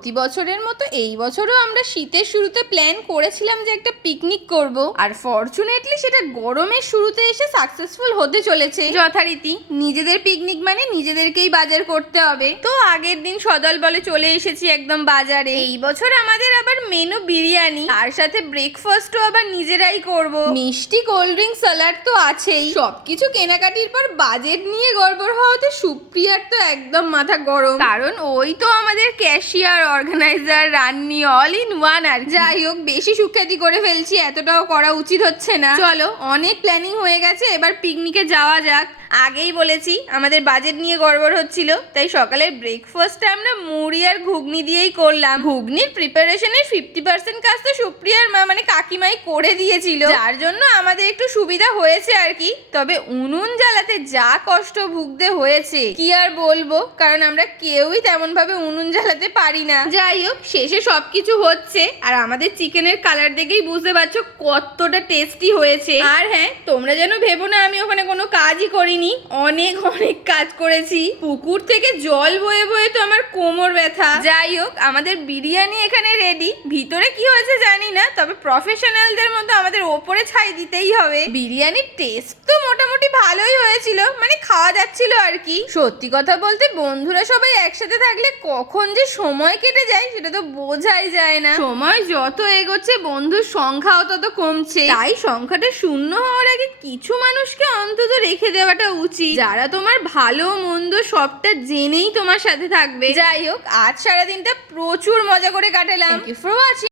প্রতি বছরের মতো এই বছরও আমরা শীতের শুরুতে প্ল্যান করেছিলাম যে একটা পিকনিক করব, আর ফরচুনেটলি সেটা গরমের শুরুতে এসে সাকসেসফুল হতে চলেছে। যথারীতি নিজেদের পিকনিক মানে নিজেদেরকেই বাজার করতে হবে, তো আগের দিন সদল বলে চলে এসেছি একদম বাজারে। এই বছর আমাদের আবার মেনু বিরিয়ানি, তার সাথে ব্রেকফাস্টও আবার নিজেরাই করব। মিষ্টি, কোল্ড ড্রিঙ্ক, স্যালাড তো আছেই। সবকিছু কেনাকাটির পর বাজেট নিয়ে গড়বড় হওয়াতে সুপ্রিয়ার তো একদম মাথা গরম, কারণ ওই তো আমাদের ক্যাশিয়ার, অর্গানাইজার, রান্নি অল ইন ওয়ান। আর যাই হোক, বেশি সুখ্যাতি করে ফেলছি, এতটাও করা উচিত হচ্ছে না। চলো, অনেক প্ল্যানিং হয়ে গেছে, এবার পিকনিকে যাওয়া যাক। আগেই বলেছি আমাদের বাজেট নিয়ে গড়বড় হচ্ছিল, তাই সকালের ব্রেকফাস্টটা আমরা মুড়ি আর ঘুগনি দিয়েই করলাম। ঘুগনির প্রিপারেশনের 50% কাজ তো সুপ্রিয়ার মা মানে কাকিমাই করে দিয়েছিল, যার জন্য আমাদের একটু সুবিধা হয়েছে আর কি। তবে উনুন জ্বালাতে যা কষ্ট ভুগতে হয়েছে কি আর বলবো, কারণ আমরা কেউই তেমন ভাবে উনুন জ্বালাতে পারি না। যাই হোক, শেষে সবকিছু হচ্ছে, আর আমাদের চিকেনের কালার দেখেই বুঝতে পারছো কতটা টেস্টি হয়েছে। আর হ্যাঁ, তোমরা যেন ভেবো না আমি ওখানে কোনো কাজই করিনি, অনেক অনেক কাজ করেছি। পুকুর থেকে জল বয়ে বয়ে তো আমার কোমর ব্যথা। যাই হোক, আমাদের বিরিয়ানি এখানে রেডি। ভিতরে কি হয়েছে জানি না, তবে প্রফেশনালদের মতো আমাদের ওপরে ছাই দিতেই হবে। বিরিয়ানির টেস্ট তো মোটামুটি ভালোই হয়েছিল, মানে খাওয়া যাচ্ছিল আর কি। সত্যি কথা বলতে বন্ধুরা সবাই একসাথে থাকলে কখন যে সময় কেটে যায় সেটা তো বোঝাই যায় না। সময় যত এগোচ্ছে বন্ধুর সংখ্যাও তত কমছে, তাই সংখ্যাটা শূন্য হওয়ার আগে কিছু মানুষকে অন্তত রেখে দেওয়াটা উচিত, যারা তোমার ভালো মন্দ সবটা জেনেই তোমার সাথে থাকবে। যাই হোক, আজ সারাদিনটা প্রচুর মজা করে কাটালাম। Thank you for watching.